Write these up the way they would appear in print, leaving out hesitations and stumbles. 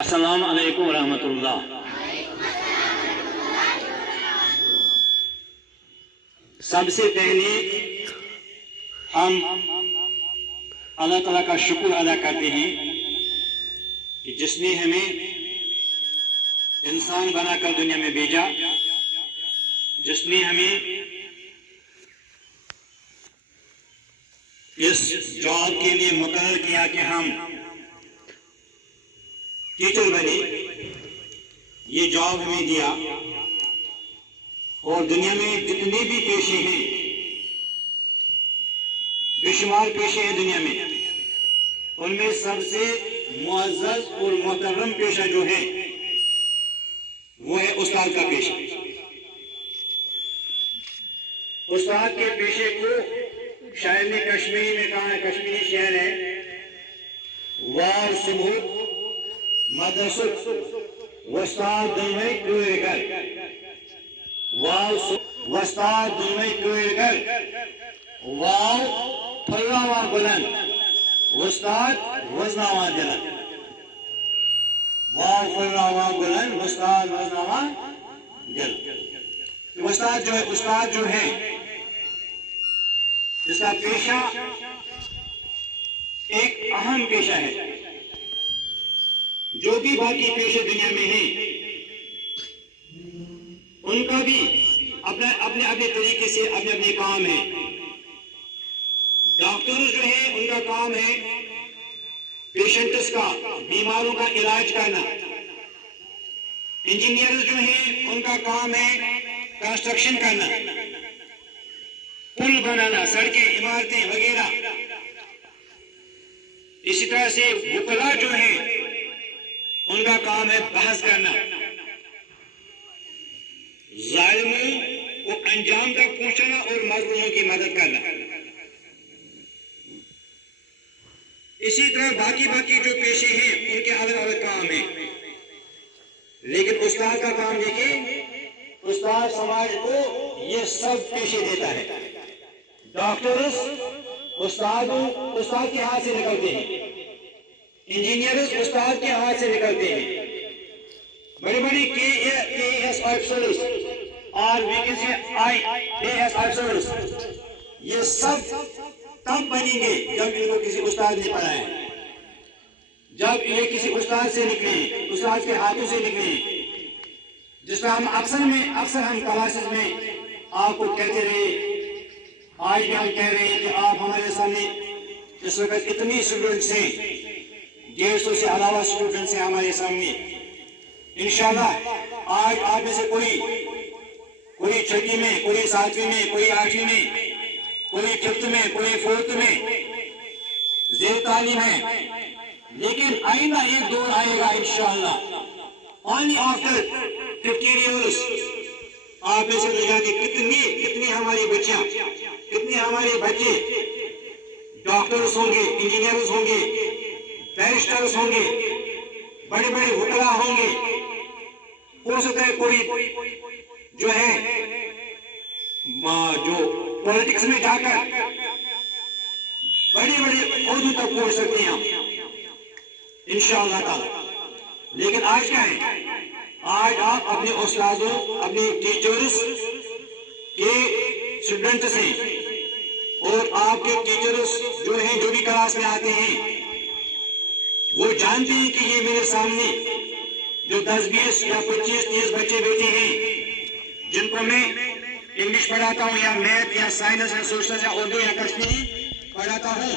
अस्सलाम वालेकुम रहमतुल्लाह। सबसे पहले हम अल्लाह ताला का शुक्र अदा करते हैं कि जिसने हमें इंसान बनाकर दुनिया में भेजा, जिसने हमें इस जॉब के लिए मुकर्रर किया कि हम टीचर बने, ये जॉब हमें दिया। और दुनिया में जितने भी पेशे हैं, बेशुमार पेशे हैं दुनिया में, उनमें सबसे मुअज़्ज़ज़ और मोहतरम पेशा जो है वो है उस्ताद का पेशा। उस्ताद के पेशे को शायर ने कश्मीरी में कहा है, कश्मीरी शेर है, वार सुबह मदरसुत वस्ताद दुनमई कोयगर, वार वस्ताद दुनमई कोयगर, वार फल्लावा बुलंद वस्ताद वजनावा जलन, वार फल्लावा बुलंद वस्ताद वजनावा जलन। उस्ताद जो है इसका पेशा एक अहम पेशा है। जो भी बाकी पेशे दुनिया में हैं, उनका भी अपने अपने अपने तरीके से अपने अपने काम है। डॉक्टर जो है उनका काम है पेशेंट्स का, बीमारों का इलाज करना। इंजीनियर जो है उनका काम है कंस्ट्रक्शन करना, पुल बनाना, सड़कें, इमारतें वगैरह। इसी तरह से वकला जो है उनका काम है बहस करना, जालिमों को अंजाम तक पहुंचाना और मजलूमों की मदद करना। इसी तरह बाकी जो पेशे हैं उनके अलग अलग काम हैं, लेकिन उस्ताद का काम देखिए, उस्ताद समाज को ये सब पेशे देता है। डॉक्टर्स उस्ताद के हाथ से निकलते हैं, इंजीनियर्स उस्ताद के हाथ से निकलते हैं, बड़ी बड़ी KAS ऑफिसर्स और IAS ऑफिसर्स, ये सब तब बनेंगे जब इनको किसी उस्ताद ने पढ़ाया, जब ये किसी उस्ताद से निकले, उस्ताद के हाथों से निकले। जिसका हम अक्सर हम क्लासेस में आपको कहते रहे, आज भी हम कह रहे हैं कि आप हमारे सामने इस वक्त इतनी स्टूडेंट्स हैं, 150 से अलावा स्टूडेंट्स हैं हमारे सामने। इंशाल्लाह आज आप में से कोई छठी में, कोई 7वीं में, कोई 8वीं में, कोई 5th में, कोई 4th में ज़ेर तालीम है। लेकिन आइंदा एक दौर आएगा इंशाल्लाह, ओनली आफ्टर 50 years आप में से जाके कितनी हमारी बच्चियां, कितने हमारे बच्चे डॉक्टर्स होंगे, इंजीनियर्स होंगे, बैरिस्टर्स होंगे, बड़े बड़े वकला होंगे। हो सकता है कोई जो है जो पॉलिटिक्स में जाकर बड़े बड़े ओहदों तक पहुंच सकते हैं इंशाअल्लाह ताला। लेकिन आज क्या है, आज आप अपने उस्तादों, अपने टीचर्स के स्टूडेंट्स हैं, और आपके टीचर्स जो हैं, जो भी क्लास में आते हैं, वो जानते हैं कि ये मेरे सामने जो 10, 20 या 25, 30 बच्चे बैठे हैं, जिनको मैं इंग्लिश पढ़ाता हूँ या मैथ या साइंस या सोशल या उर्दू या कश्मीरी पढ़ाता हूँ,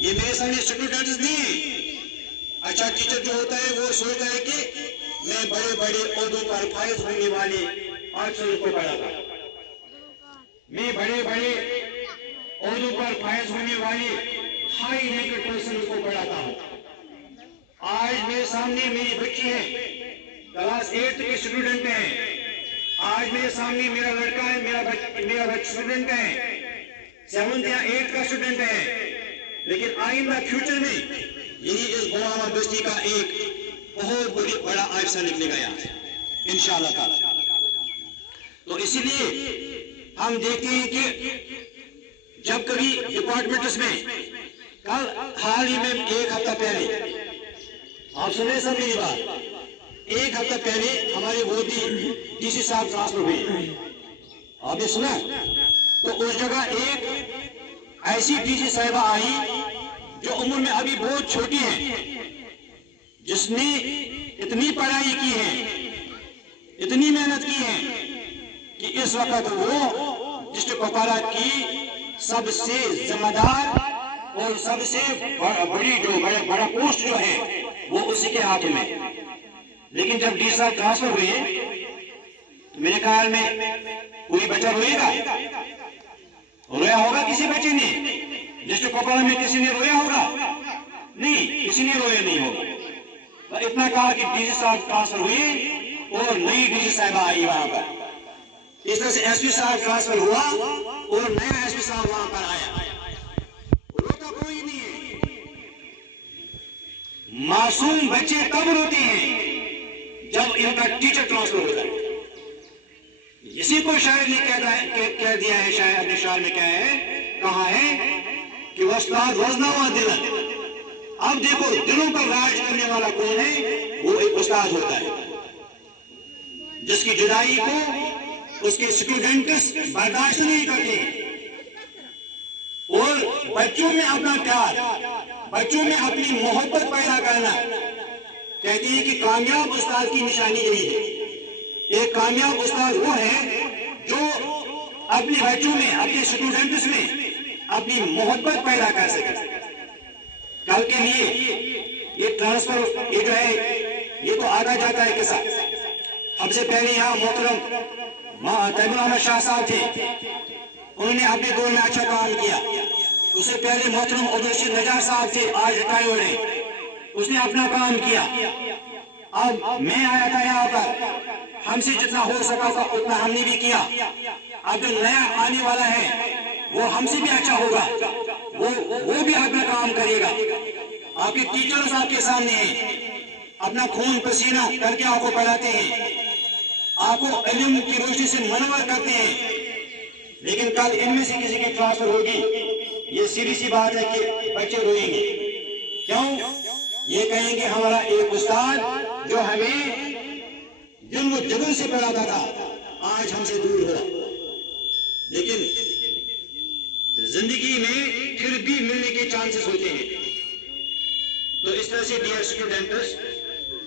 ये मेरे सामने स्टूडेंट्स नहीं है। अच्छा टीचर जो होता है वो सोचता है कि मैं बड़े बड़े ओहदों पर फायज होने वाले अफसरों को पढ़ाता हूँ, मैं बड़े बड़े ओहदों पर फायज होने वाले हाई रैंक्ड पर्सन को पढ़ाता हूँ। आज मेरे सामने मेरी बच्ची है, क्लास 8 के स्टूडेंट है। आज मेरे सामने मेरा लड़का है, मेरा स्टूडेंट है, 7th या 8th का स्टूडेंट है। लेकिन आइंदा फ्यूचर में यही इस गुलामा बस्ती का एक बहुत बड़ा अफसर निकलेगा यहाँ इंशाअल्लाह ताला। तो इसीलिए हम देखते हैं कि जब कभी डिपार्टमेंट्स में, कल हाल ही में 1 हफ्ता पहले आप सुन रहे सब मेरी बात। एक हफ्ता पहले हमारे मोदी डीसी साहब ट्रांसफर हुए, आपने सुना? तो उस जगह एक ऐसी डीसी साहिबा आई जो उम्र में अभी बहुत छोटी है, जिसने इतनी पढ़ाई की है, इतनी मेहनत की है कि इस वक्त वो डिस्ट्रिक्ट कुपवारा की सबसे जिम्मेदार और सबसे बड़ी जो बड़ा पोस्ट जो है वो उसी के हाथ में। लेकिन जब डी साहब ट्रांसफर हुए तो मेरे ख्याल में कोई बच्चा रोएगा? रोया होगा किसी बच्चे ने? डिस्ट्रिक्ट कुपवारा में किसी ने रोया होगा? नहीं, किसी ने रोया नहीं होगा। तो इतना कहा कि डीसी साहब ट्रांसफर हुए और नई डीसी साहिबा आई वहां पर। इस तरह से एसपी साहब ट्रांसफर हुआ और नया एसपी साहब वहां पर आया। रोता कोई नहीं है। मासूम बच्चे तब रोते हैं जब इनका टीचर ट्रांसफर होता है। इसी को शायर ने कह दिया है, शायर अपने शायर में क्या है, कहा है कि वस्ताद वजना हुआ दिल। अब देखो दिलों पर राज करने वाला कौन है? वो एक उस्ताद होता है, जिसकी जुदाई को उसके स्टूडेंट्स बर्दाश्त नहीं करते और बच्चों में अपना प्यार, बच्चों में अपनी मोहब्बत पैदा करना। कहते हैं कि कामयाब उस्ताद की निशानी यही है। एक कामयाब उस्ताद वो है जो अपने बच्चों में, अपने स्टूडेंट्स में अपनी मोहब्बत पैदा कर सके। कल के लिए ये ट्रांसफर, ये जो है, ये तो आता जाता है किस्सा। हमसे पहले यहाँ मोहतरम तैमूर अहमद शाह साहब थे, उन्होंने अपने दौर में अच्छा काम किया। उससे पहले मोहतरम अब्दुल नजार साहब थे, आज रिटायर्ड हैं, उसने अपना काम किया। अब मैं आया था यहाँ पर, हमसे जितना हो सका था उतना हमने भी किया। अब जो नया आने वाला है वो हमसे भी अच्छा होगा, वो भी अपना काम करेगा। आपके टीचर्स आपके सामने हैं, अपना खून पसीना करके आपको पढ़ाते हैं, आपको इल्म की रोशनी से मनवर करते हैं। लेकिन कल इनमें से किसी की ट्रांसफर होगी, ये सीधी सी बात है कि बच्चे रोएंगे। क्यों? ये कहेंगे हमारा एक उस्ताद जो हमें जुल्म जुल्म से पढ़ाता था आज हमसे दूर हो। लेकिन जिंदगी में फिर भी मिलने के चांसेस होते हैं। तो इस तरह से डियर स्टूडेंट्स,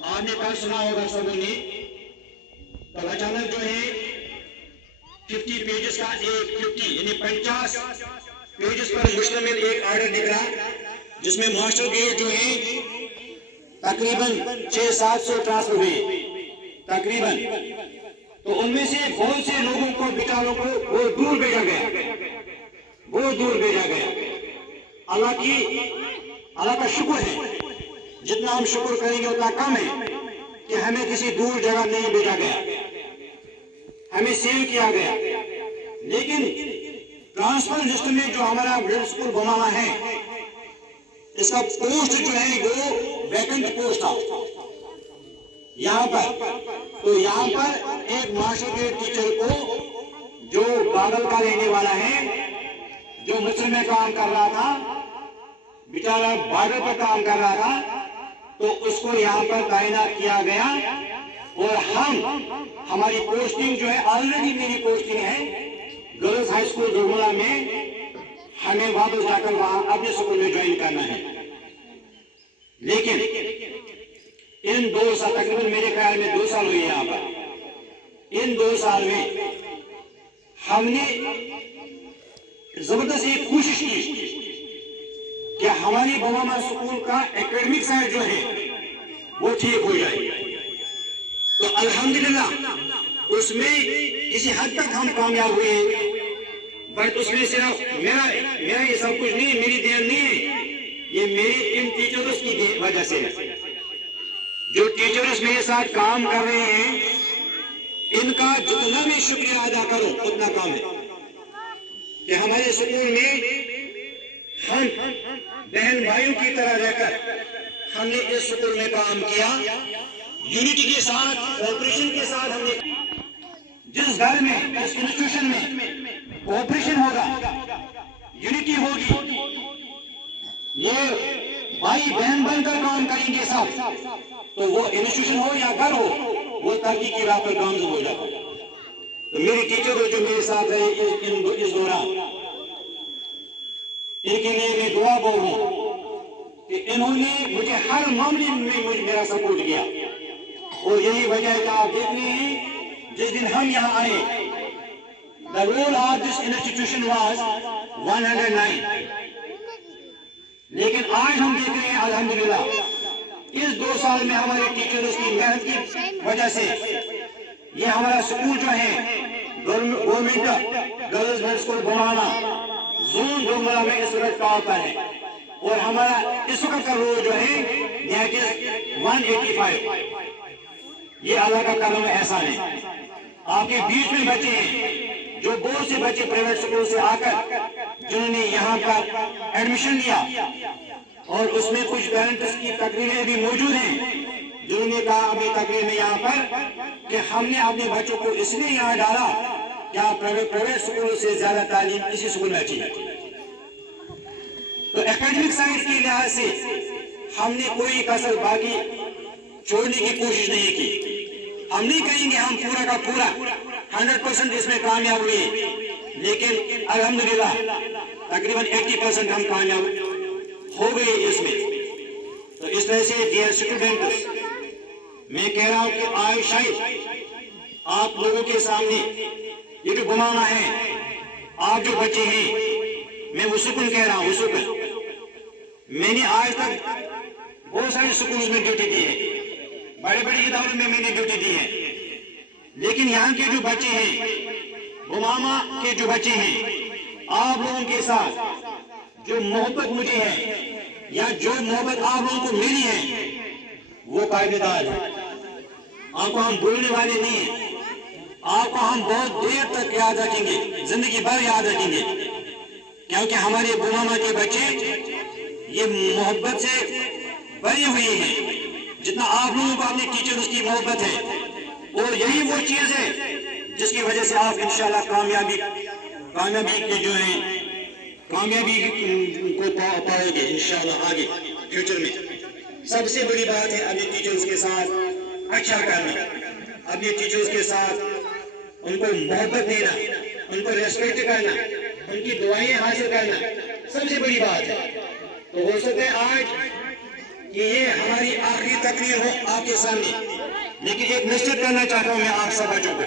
आपने कल सुना होगा सबों ने, तो अचानक जो है 50 पेजेस का एक 50 यानी 50 पेजेस पर मुश्तमिल एक ऑर्डर निकला, जिसमें मास्टर ग्रेड जो है तकरीबन 600-700 ट्रांसफर हुए तकरीबन। तो उनमें से बहुत से लोगों को, बेचारों को बहुत दूर भेजा गया, बहुत दूर भेजा गया। अल्लाह का शुक्र है, जितना हम शुक्र करेंगे उतना कम है कि हमें किसी दूर जगह नहीं भेजा गया, हमें सेव किया गया। लेकिन ट्रांसफर लिस्ट में जो हमारा मिडिल स्कूल बनाना है, इसका पोस्ट जो है वो वैकेंट पोस्ट था यहाँ पर। तो यहाँ पर एक मास्टर के टीचर को, जो बागल का रहने वाला है, जो मिस्र में काम कर रहा था, बेचारा बॉर्डर पर काम कर रहा था, तो उसको यहाँ पर तैनात किया गया। और हमारी पोस्टिंग जो है, ऑलरेडी मेरी पोस्टिंग है गर्ल्स हाई स्कूल दुर्गुला में, हमें वापस जाकर वहां अपने स्कूल में ज्वाइन करना है। लेकिन इन 2 साल, तकरीबन मेरे ख्याल में 2 साल हुए यहाँ पर, इन 2 साल में हमने जबरदस्त एक कोशिश की कि हमारी बवामा स्कूल का एकेडमिक साइड जो है वो ठीक हो जाए। तो अल्हम्दुलिल्लाह उसमें किसी हद तक हम कामयाब हुए, बट उसमें सिर्फ मेरा ये सब कुछ नहीं, मेरी देन नहीं है, ये मेरी इन टीचर्स की वजह से है। जो टीचर्स मेरे साथ काम कर रहे हैं, इनका जितना मैं शुक्रिया अदा करूं उतना कम है कि हमारे स्कूल में हम बहन भाइयों की तरह रहकर हमने इस स्कूल में काम किया। यूनिटी के साथ, कोऑपरेशन के साथ हमने, जिस घर में, इस इंस्टीट्यूशन में कोऑपरेशन होगा, यूनिटी होगी, ये भाई बहन बनकर काम करेंगे सब, तो वो इंस्टीट्यूशन हो या घर हो, वो तरक्की की राह पर गामज़द हो जाता है। तो मेरे टीचर जो मेरे साथ रहे इस दौरान, इनके लिए मैं दुआ बोलूं कि इन्होंने मुझे हर मामले में मुझे मेरा सपोर्ट किया। और यही वजह है कि आप देख रहे हैं जिस दिन हम यहाँ आए, the roll of this institution was 109, लेकिन आज हम देख रहे हैं अल्हम्दुलिल्लाह इस 2 साल में हमारे टीचर्स की मेहनत की वजह से ये हमारा स्कूल जो है गवर्नमेंट गर्ल्स हाई स्कूल बनाना जोन डोंगरा में इस वक्त टॉप पर है। और हमारा इस वक्त का रोल जो है 185। ये अल्लाह का करम एहसान है। आपके बीच में बच्चे हैं जो बहुत से बच्चे प्राइवेट स्कूल से आकर जिन्होंने यहाँ पर एडमिशन लिया, और उसमें कुछ पेरेंट्स की तकरीरें भी मौजूद हैं जिन्होंने कहा अपनी तकरीर में यहाँ पर कि हमने अपने बच्चों को इसलिए यहाँ डाला क्या प्राइवेट स्कूल से ज्यादा तालीम इसी स्कूल में अच्छी है। तो एकेडमिक साइंस के लिहाज से हमने कोई कसर बाकी छोड़ने की कोशिश नहीं की। हम नहीं कहेंगे हम पूरा का पूरा 100% इसमें कामयाब हुए, लेकिन अल्हम्दुलिल्लाह तकरीबन 80% हम कामयाब हो गए इसमें। तो इस तरह से डियर स्टूडेंट्स, मैं कह रहा हूं कि आज शायद आप लोगों के सामने ये जो घुमाना है, आप जो बच्चे हैं, मैं वो सुकून कह रहा हूं, वो सुकून। मैंने आज तक बहुत सारे स्कूल में ड्यूटी दी है, बड़े बड़े इदारों में मैंने ड्यूटी दी है, लेकिन यहाँ के जो बच्चे हैं, गुमामा के जो बच्चे हैं, आप लोगों के साथ जो मोहब्बत मुझे है या जो मोहब्बत आप लोगों को मिली है, वो कायदेदार है। आपको हम भूलने वाले नहीं है, आपको हम बहुत देर तक याद रखेंगे, जिंदगी भर याद रखेंगे, क्योंकि हमारे गुमामा के बच्चे ये मोहब्बत से भरे हुए हैं जितना आप लोगों को अपने टीचर्स की मोहब्बत है। और यही वो चीज है जिसकी वजह से आप इंशाल्लाह कामयाबी के जो है कामयाबी को पाओगे इंशाल्लाह आगे फ्यूचर में। सबसे बड़ी बात है अपने टीचर्स के साथ अच्छा करना, अपने टीचर्स के साथ उनको मोहब्बत देना, उनको रेस्पेक्ट करना, उनकी दुआएं हासिल करना सबसे बड़ी बात है। तो हो सकता है आज कि ये हमारी आखिरी तकरीर हो आपके सामने, लेकिन एक निश्चित करना चाहता हूं मैं आप सब बच्चों को,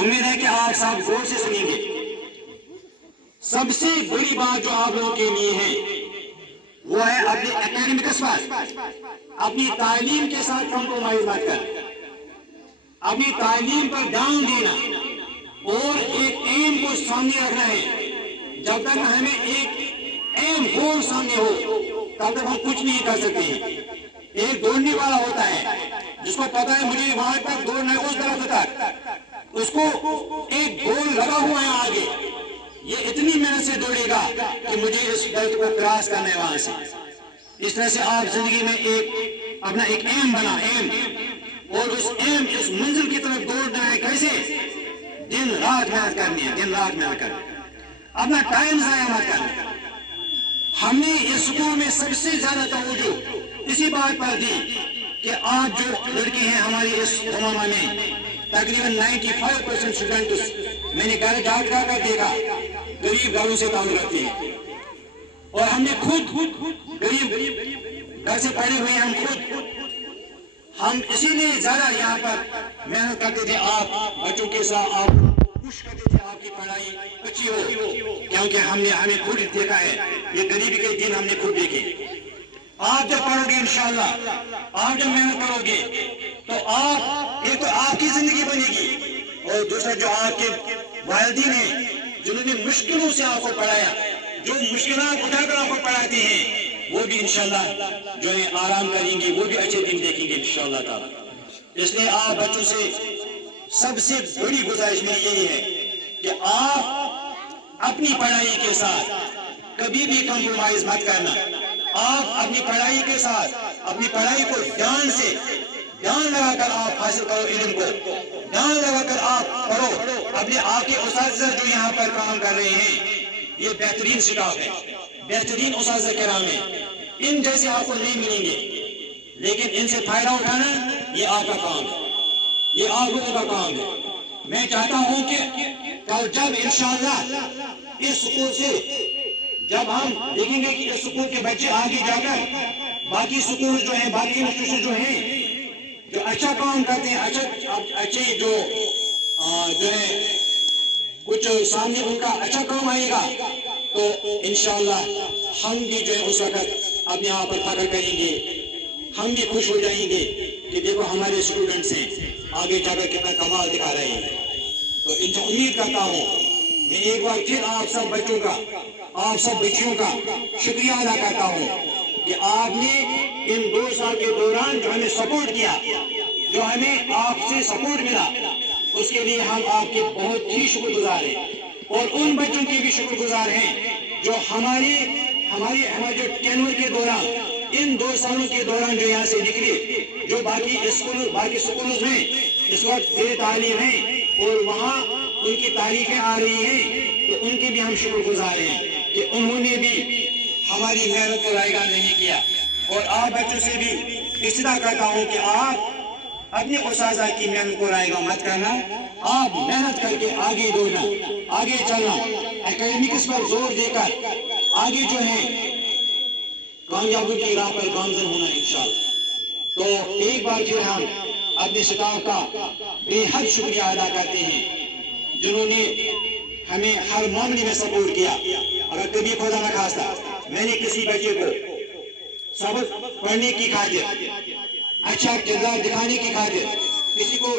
उम्मीद है कि आप सब गौर से सुनेंगे। सबसे बड़ी बात जो आप लोगों के लिए है वो है अपने एकेडमिक अपनी तालीम के साथ कॉम्प्रोमाइज मत कर, अपनी तालीम पर ध्यान देना और एक एम को सामने रखना है। जब तक हमें एक एम गोल सामने हो तब तक हम कुछ नहीं कर सकते हैं। एक दौड़ने वाला होता है जिसको पता है मुझे वहां तक दौड़ना है, उस तरफ तक उसको एक गोल लगा हुआ है आगे, ये इतनी मेहनत से दौड़ेगा कि मुझे इस बेल्ट को क्रॉस करना है वहां से। इस तरह से आप जिंदगी में एक अपना एक एम बना, एम, और उस एम इस मंजिल की तरफ दौड़ना है। कैसे? दिन रात मेहनत करनी है, दिन रात मेहनत करनी, अपना टाइम जाया मत करना। हमने इस स्कूल में सबसे ज्यादा तवज्जो इसी बात पर दी कि आप जो लड़के हैं हमारे इस गुमामा में तकरीबन 95% स्टूडेंट मैंने घर जाकर देखा गरीब घरों से ताल्लुक रखते हैं, और हमने खुद गरीब घर से पढ़े हुए हम हम इसीलिए ज्यादा यहाँ पर मेहनत करते थे। आप बच्चों के साथ आप खुश करते थे आपकी पढ़ाई अच्छी हो, क्योंकि हमें खुद देखा है, ये गरीबी के दिन हमने खुद देखे। आप जब पढ़ोगे इंशाल्लाह, आप जब मेहनत करोगे तो आप एक तो आपकी जिंदगी बनेगी, और दूसरा जो आपके वालिदैन हैं जिन्होंने मुश्किलों से आपको पढ़ाया, जो मुश्किलें उठाकर आपको पढ़ाते हैं, वो भी इंशाल्लाह जो है आराम करेंगे, वो भी अच्छे दिन देखेंगे इंशाल्लाह ताला। इसलिए आप बच्चों से सबसे बड़ी गुजारिश मेरी यही है कि आप अपनी पढ़ाई के साथ कभी भी कॉम्प्रोमाइज मत करना। आप अपनी पढ़ाई के साथ अपनी पढ़ाई को ध्यान लगाकर आप हासिल करो, इल्म को ध्यान लगाकर आप पढ़ो। अपने आपके उस्ताद जो यहाँ पर काम कर रहे हैं, ये बेहतरीन स्टाफ है, बेहतरीन उस्ताद किराम है, इन जैसे आपको नहीं मिलेंगे, लेकिन इनसे फायदा उठाना ये आपका काम है, ये आप लोगों का काम है। मैं चाहता हूं कि कल जब इंशाअल्लाह इस स्कूल से जब हम देखेंगे कि इस स्कूल के बच्चे आगे जाकर बाकी स्कूल जो है, बाकी इंस्टीट्यूशन जो है, जो अच्छा काम करते हैं, अच्छे जो है कुछ सामने उनका अच्छा काम आएगा, तो इंशाअल्लाह हम भी जो है उस वक्त अपने आप पर फख्र करेंगे, हम भी खुश हो जाएंगे कि देखो हमारे स्टूडेंट्स हैं आगे जाकर कितना कमाल दिखा रहे हैं। तो इनसे उम्मीद करता हूँ, मैं एक बार फिर आप सब बच्चों का, आप सब बच्चियों का शुक्रिया अदा करता हूँ कि आपने इन 2 साल के दौरान जो हमें सपोर्ट किया, जो हमें आपसे सपोर्ट मिला, उसके लिए हम आपके बहुत ही शुक्रगुजार हैं। और उन बच्चों के भी शुक्रगुजार हैं जो हमारे जो टेन्योर के दौरान, इन 2 सालों के दौरान जो यहाँ से निकले, जो बाकी स्कूलों में इस वक्त जेर तालीम हैं और वहाँ उनकी तारीखें आ रही हैं, तो उनके भी हम शुक्रगुजार हैं कि उन्होंने भी हमारी मेहनत को रायगान नहीं किया। और आप बच्चों से भी इस्तदा करता हूँ कि आप अपने उस्ताज़ा की मेहनत को रायगान मत करना, आप मेहनत करके आगे दौड़ना, आगे चलना, एकेडमिक्स पर जोर देकर आगे जो है कामयाबी की राह पर गामजन होना इंशाअल्लाह। तो एक बार फिर हम अपने स्टाफ का बेहद शुक्रिया अदा करते हैं जिन्होंने हमें हर मामले में सपोर्ट किया। अगर कभी खुदा न खास्ता मैंने किसी बच्चे को सबक पढ़ने की खातिर, अच्छा किरदार दिखाने की खातिर किसी को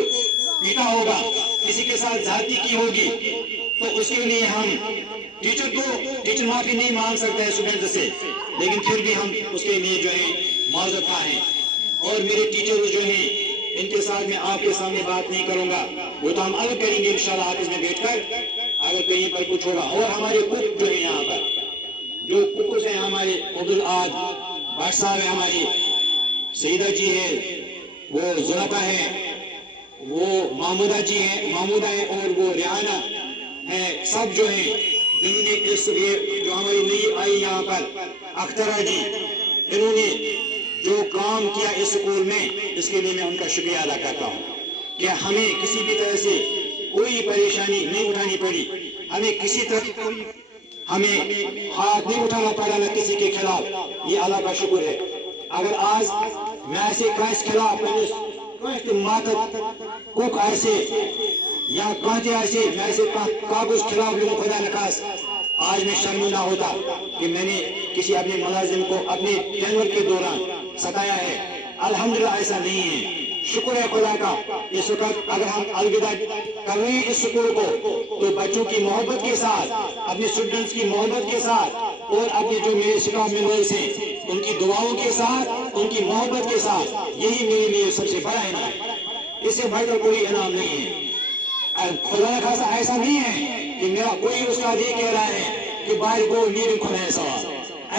पीटा होगा, किसी के साथ जाति की होगी, तो उसके लिए हम टीचर माफी नहीं मांग सकते हैं स्टूडेंट से, लेकिन फिर भी हम उसके लिए जो है माजरत है। और मेरे टीचर जो हैं, इनके साथ मैं आपके सामने बात नहीं करूंगा, वो तो हम अलग करेंगे इंशाल्लाह ऑफिस में बैठकर अगर कहीं पर कुछ होगा। और हमारे कुक जो है यहाँ पर, जो कुक हैं हमारे अब्दुल आद भाट साहब है, हमारी सईदा जी है, वो जुलफा है, वो मामूदा जी है, मामूदा है, और वो रियाना है, सब जो है जिन्होंने इस जो हमारी नई आई यहाँ पर अख्तरा जी, इन्होंने जो काम किया इस स्कूल में, इसके लिए मैं उनका शुक्रिया अदा करता हूँ कि हमें किसी भी तरह से कोई परेशानी नहीं उठानी पड़ी, हमें किसी तरह हमें हाथ नहीं उठाना पड़ा न किसी के खिलाफ, ये अल्लाह का शुक्र है। अगर आज मैं ऐसे कांस खिलाफ कुक ऐसे या कांचे ऐसे मैं ऐसे कागज खिलाफ लोगों खुदा न खास, आज मैं शर्मिंदा होता कि मैंने किसी अपने मुलाजिम को अपने टेन्योर के दौरान सताया है। अल्हम्दुलिल्लाह ऐसा नहीं है, शुक्र है खुदा का। इस वक्त अगर हम अलविदा कर रहे हैं इस स्कूल को, तो बच्चों की मोहब्बत के साथ, अपने स्टूडेंट्स की मोहब्बत के साथ, और अपने जो मेरे स्टाफ मेंबर्स हैं उनकी दुआओं के साथ, उनकी मोहब्बत के साथ, यही मेरे लिए सबसे बड़ा इनाम है। इससे बढ़कर कोई इनाम नहीं है। खुदा न खासा ऐसा नहीं है कि मेरा कोई उस्ताद ये कह रहा है कि बाहर को नीर खुदा सवाल,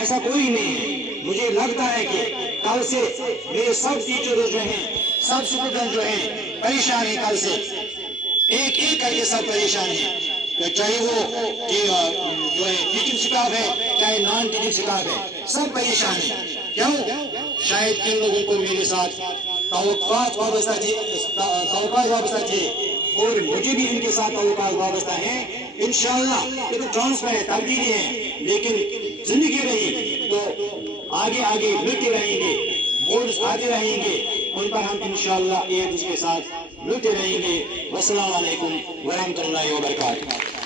ऐसा कोई नहीं है। मुझे लगता है कि कल से मेरे सब टीचर जो हैं, सब स्टूडेंट जो हैं परेशान है, कल से एक एक करके सब परेशान है, चाहे वो जो है टीचिंग स्टाफ है, चाहे नॉन टीचिंग स्टाफ है, सब परेशान है। क्यों? शायद इन लोगों को मेरे साथ तवक्कुआत वाबस्ता थे और मुझे भी इनके साथ तवक्कुआत वाबस्ता है। इंशाअल्लाह ये तो ट्रांसफर है, तब्दीली है, लेकिन जिंदगी रही तो आगे आगे मिलते रहेंगे, बोर्ड्स आते रहेंगे, उन पर हम इंशाअल्लाह एक दूसरे के साथ मिलते रहेंगे। वस्सलाम वालेकुम वरहमतुल्लाहि वबरकातुहू।